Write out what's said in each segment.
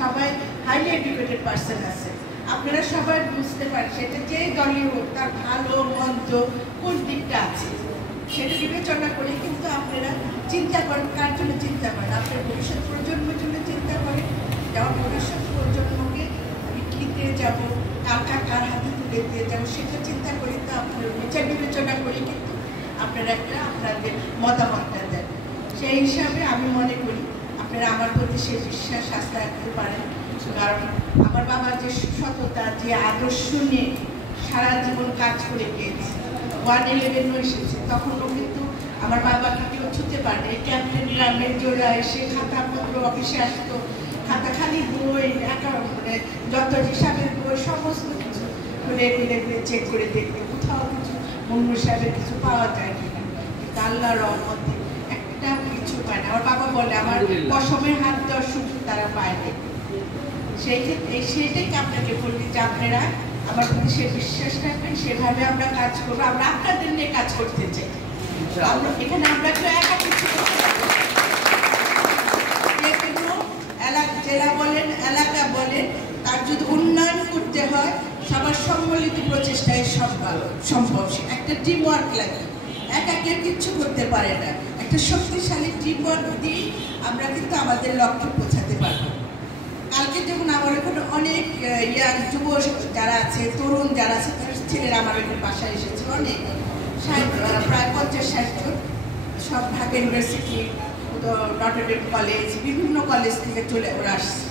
সবাই highly educated person আছে, আপনারা সবাই বুঝতে পারেন সেটা যে দলই হোক তার ভালো মন্দ কোন দিকটা আছে সেটা বিবেচনা করে কিন্তু আপনারা চিন্তা করেন, কার জন্য চিন্তা করেন, আপনার ভবিষ্যৎ প্রজন্মের জন্য চিন্তা করেন। যেমন ভবিষ্যৎ প্রজন্মকে আমি কী দিয়ে যাবো, কার হাতে তুলে দিয়ে যাবো সেটা চিন্তা করি, তো আপনার বিচার বিবেচনা করি কিন্তু আপনারা একটা আপনাদের মতামতটা দেন। সেই হিসাবে আমি মনে করি আপনারা আমার প্রতি সেই বিশ্বাস আস্থা রাখতে পারেন, কারণ আমার বাবা যে সততা, যে আদর্শ নিয়ে সারা জীবন কাজ করে গিয়েছে, 111 এসেছে, তখনও কিন্তু আমার বাবাকে কেউ ছুতে পারে। ক্যাপ্টেনরা মেজররা এসে খাতাপত্র অফিসে আসতো, খাতা খালি বই, মানে যত হিসাবের বই সমস্ত কিছু খুলে খুলে চেক করে দেখতে কোথাও কিছু মন্নু সাহেবের কিছু পাওয়া যায় কিনা, কিন্তু আল্লাহর রহমতে একটা কিছু পায় না। আমার বাবা বলে আমার পশমের হাত দেওয়ার সুযোগ তারা পায় না। সেই ক্ষেত্রে সেটাকে আপনাকে বলি যে আপনারা আমার প্রতি সে বিশ্বাস রাখবেন, সেভাবে আমরা কাজ করবো। আমরা আপনাদের নিয়ে কাজ করতে চাই, এখানে আমরা কেউ একা কিছু জেলা বলেন এলাকা বলেন, তার যদি উন্নয়ন করতে হয় সবার সম্মিলিত প্রচেষ্টায় সম্ভব। একটা টিম ওয়ার্ক লাগে, একা কেউ কিচ্ছু করতে পারে না। একটা শক্তিশালী টিম ওয়ার্ক দিয়ে আমরা কিন্তু আমাদের লক্ষ্যে পৌঁছাতে পারবো। কালকে যখন আমার এখানে অনেক ইয়াং যুব যারা আছে, তরুণ যারা আছে, তার ছেলেরা আমার এখানে বাসায় এসেছে, অনেক প্রায় 50-60 জন, সব ঢাকা ইউনিভার্সিটি, নটরডেম কলেজ, বিভিন্ন কলেজ থেকে ওরা আসছে।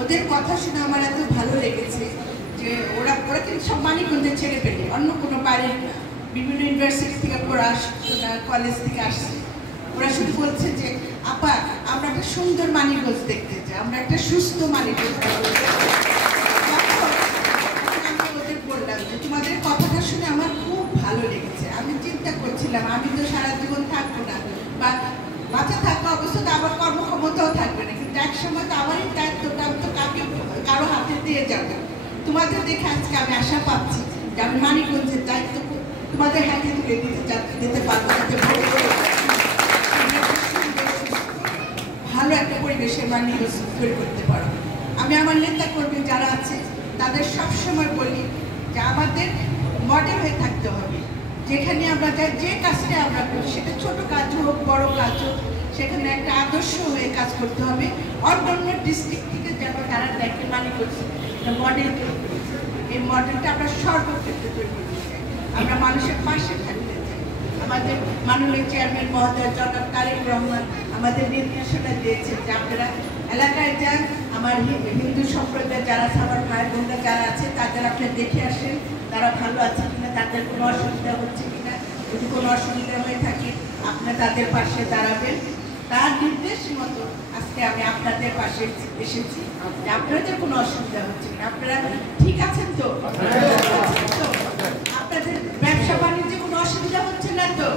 ওদের কথা শুনে আমার এত ভালো লেগেছে যে ওরা কিন্তু সব মানিকগঞ্জের ছেলে পেলে, অন্য কোনো বাইরের না, বিভিন্ন ইউনিভার্সিটি থেকে ওরা আসছে না, কলেজ থেকে আসছে। ওরা শুধু বলছে যে আপা আমরা একটা সুন্দর মানিকগঞ্জ দেখতে চাই, আমরা একটা সুস্থ মানিকগঞ্জ। আমি ওদের বললাম যে তোমাদের কথাটা শুনে আমার খুব ভালো লেগেছে। আমি চিন্তা করছিলাম আমি তো সারা জীবন থাকবো না, বা বাচ্চা থাকা অবস্থাতে আবার কর্মক্ষমতাও থাকবে না, কিন্তু এক সময় তো আমারই দায়িত্বটা তো কারো হাতে দিয়ে যাবে। তোমাদের দেখে আজকে আমি আশা পাচ্ছি যে আমি মানিকগঞ্জের দায়িত্ব তোমাদের হাতে তুলে দিতে পারবো, যাতে ভালো একটা পরিবেশের মানিকগঞ্জ তৈরি করতে পারবো। আমি আমার নেতা কর্মী যারা আছে তাদের সবসময় বলি যে আমাদের মডেল হয়ে থাকতে হবে। যেখানে আমরা যাই, যে কাজটা আমরা করি, সেটা ছোট কাজ হোক বড় কাজ হোক, সেখানে একটা আদর্শ হয়ে কাজ করতে হবে। অন্যান্য ডিস্ট্রিক্ট থেকে যেন তারা দেখে মানিকগঞ্জ মডেল তৈরি করেছে, এই মডেলটা আমরা সর্বক্ষেত্রে তৈরি করতে চাই। আমরা মানুষের পাশে থাকতে চাই। আমাদের মাননীয় চেয়ারম্যান মহোদয় জনাব তারেক রহমান আমাদের নির্দেশনা দিয়েছেন যে আপনারা এলাকায় যান, আমার হিন্দু সম্প্রদায় যারা আছে, আমার ভাই বোনরা যারা আছে, তাদের আপনি দেখে আসেন তারা ভালো আছে কিনা, তাদের কোনো অসুবিধা হচ্ছে কিনা। যদি কোনো অসুবিধা হয়ে থাকে আপনি তাদের পাশে দাঁড়াবেন। তার নির্দেশ মতো আজকে আমি আপনাদের পাশে এসেছি যে আপনাদের কোনো অসুবিধা হচ্ছে কিনা, আপনারা ঠিক আছেন তো, আপনাদের ব্যবসা বাণিজ্যে কোনো অসুবিধা হচ্ছে না তো।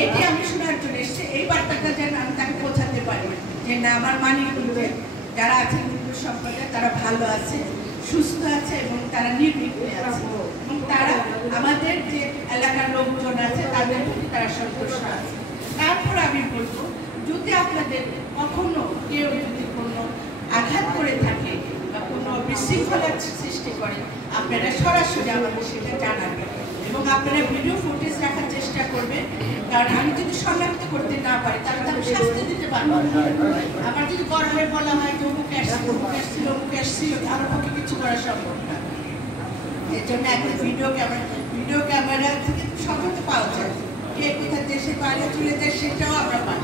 এইটি আমি শোনার জন্য এসেছি। এই বার্তাটা যেন আমি তাকে পৌঁছাতে পারি যে না, আমার মানিকগঞ্জে যারা আছে হিন্দু সম্প্রদায় তারা ভালো আছে, সুস্থ আছে এবং তারা নির্বিঘ্নে আছে, এবং তারা আমাদের যে এলাকার লোকজন আছে তাদের প্রতি তারা সন্তুষ্ট আছে। তারপর আমি বলবো, যদি আপনাদের কখনো কেউ যদি কোনো আঘাত করে থাকে বা কোনো বিশৃঙ্খলার সৃষ্টি করে, আপনারা সরাসরি আমাদের সেটা জানাবেন এবং আপনারা ভিডিও ফুটেজ রাখার চেষ্টা করবেন। কারণ আমি যদি শনাক্ত করতে না পারি তাহলে আমি শাস্তি দিতে পারবো। আমার যদি গর্বে বলা হয় যে অমুক আসছিল, আমার পক্ষে কিছু করা সম্ভব না। এর জন্য একটা ভিডিও ক্যামেরা থেকে সতর্ক পাওয়া যায়, কে কোথায় দেশের বাইরে চলে যায় সেটাও আমরা পাই।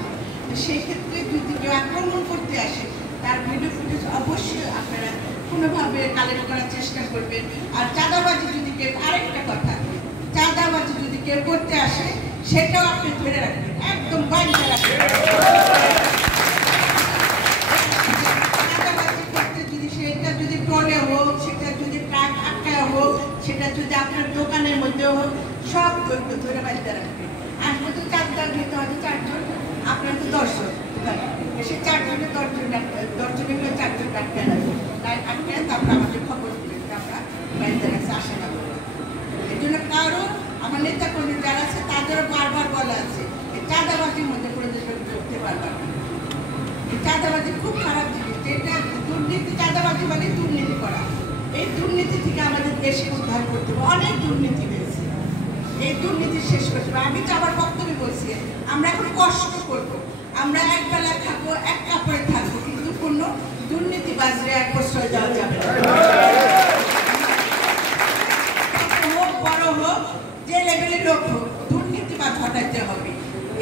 সেই ক্ষেত্রে যদি কেউ আক্রমণ করতে আসে তার ভিডিও ফুটেজ অবশ্যই আপনারা কোনোভাবে কালেক্ট করার চেষ্টা করবেন। আর চাঁদাবাজি যদি কেউ, আরেকটা কথা, চাঁদাবাজি যদি কেউ করতে আসে সেটাও আপনি ধরে রাখবেন, একদম বাইরে রাখবেন। চাঁদাবাজি করতে যদি সেটা যদি ট্রলে হোক, সেটা যদি ট্রাক আটকায় হোক, সেটা যদি আপনার দোকানের মধ্যে হোক, সব ধরে বাইরে রাখবেন। আসলে তো 4 জন দিতে হবে, 4 জন, আপনার তো 10 জন, সে 4 জনের 10 জন 10 জনের 4 জন আটকে রাখবেন। তাই আটকে তারপর আমাদের খবর দিবেন যে আমরা বাইরে রাখছি, আশা না করবো। এই জন্য কারো আমার নেতা কর্মী যারা আছে তাদেরও বারবার বলা আছে এই চাঁদাবাজির মধ্যে প্রদেশ করতে পারবেন না। এই চাঁদাবাজি খুব খারাপ জিনিস, যেটা দুর্নীতি চাঁদাবাজি মানে দুর্নীতি করা। এই দুর্নীতি থেকে আমাদের দেশকে উদ্ধার করতে হবে। অনেক দুর্নীতি হয়েছে, এই দুর্নীতি শেষ করতে হবে। আমি তো আমার বক্তব্যে বলছি, আমরা এখন কষ্ট করব, আমরা একবেলা থাকবো, এক কাপড়ে থাকবো, কিন্তু কোনো দুর্নীতিবাজরে এক প্রশ্রয় দেওয়া যাবে না। হোক বড় হোক, যে লেভেলের লোক হোক, দুর্নীতিবাজ হটাইতে হবে,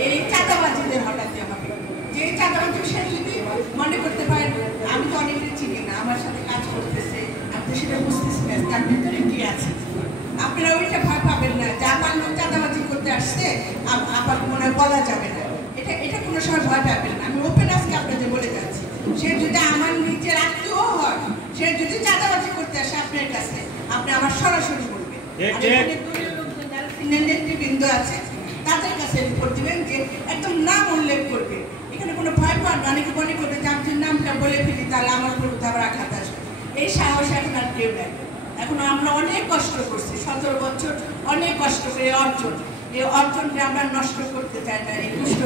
এই চাঁদাবাজিদের হটাতে হবে। যে চাঁদাবাজি সে যদি মনে করতে পারেন আমি তো অনেকের চিনি না, আমার সাথে কাজ করতেছে, আমি তো সেটা বুঝতেছি না তার ভিতরে কি আছে। আপনারা ওইটা ভয় পাবেন না যে আমার লোক চাঁদাবাজি করতে আসছে, আবার মনে হয় বলা যাবে না, এটা কোনো সময় ভয় পাবেন না। আমি ওপেন আজকে আপনাদের বলে যাচ্ছি, সে যদি আমার নিজের আত্মীয় হয়, সে যদি চাঁদাবাজি করতে আসে আপনার কাছে, আপনি আমার সরাসরি বলবেন। নেতৃবৃন্দ আছে তাদের কাছে রিপোর্ট দিবেন, যে একদম নাম উল্লেখ করবে। এখানে কোনো ভয় পান না, অনেকে মনে করবে যে আমি নামটা বলে ফেলি তাহলে আমার উপর আবার আঘাত আসবে। এই সাহস এখন আর কেউ নেই। এখন আমরা অনেক কষ্ট করছি, 17 বছর অনেক কষ্ট করে অর্জন, এই অর্জনকে আমরা নষ্ট করতে চাই না। এই দুষ্ট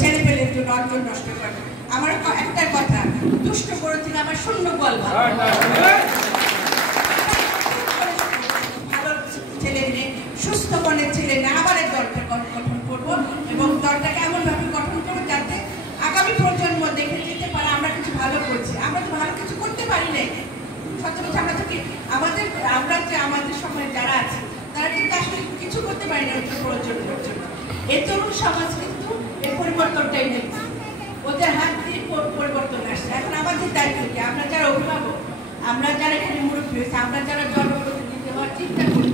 ছেলে পেলের জন্য অর্জন নষ্ট করে। আমার একটা কথা, দুষ্ট করে থেকে আমার শূন্য বল ভালো ছেলে মেয়ে, সুস্থ মনের ছেলে মেয়ে, আবার এই দলটা গঠন করবো এবং দলটাকে এমনভাবে গঠন করবো যাতে আগামী প্রজন্ম দেখে যেতে পারে আমরা কিছু ভালো করছি। আমরা তো ভালো কিছু করতে পারি নাই সচরাচর, আমরা তো কি আমাদের সময় যারা আছে তারা কিন্তু আসলে কিছু করতে পারি না প্রজন্মের জন্য। এই তরুণ সমাজ কিন্তু এই পরিবর্তনটাই নিচ্ছে, ওদের হাত দিয়ে পরিবর্তন আসছে। এখন আমাদের দায়িত্ব কি, আমরা যারা অভিভাবক, আমরা যারা এখানে মুরব্বী হয়েছে, আমরা যারা জনপ্রতিনিধি হওয়ার চিন্তা করি,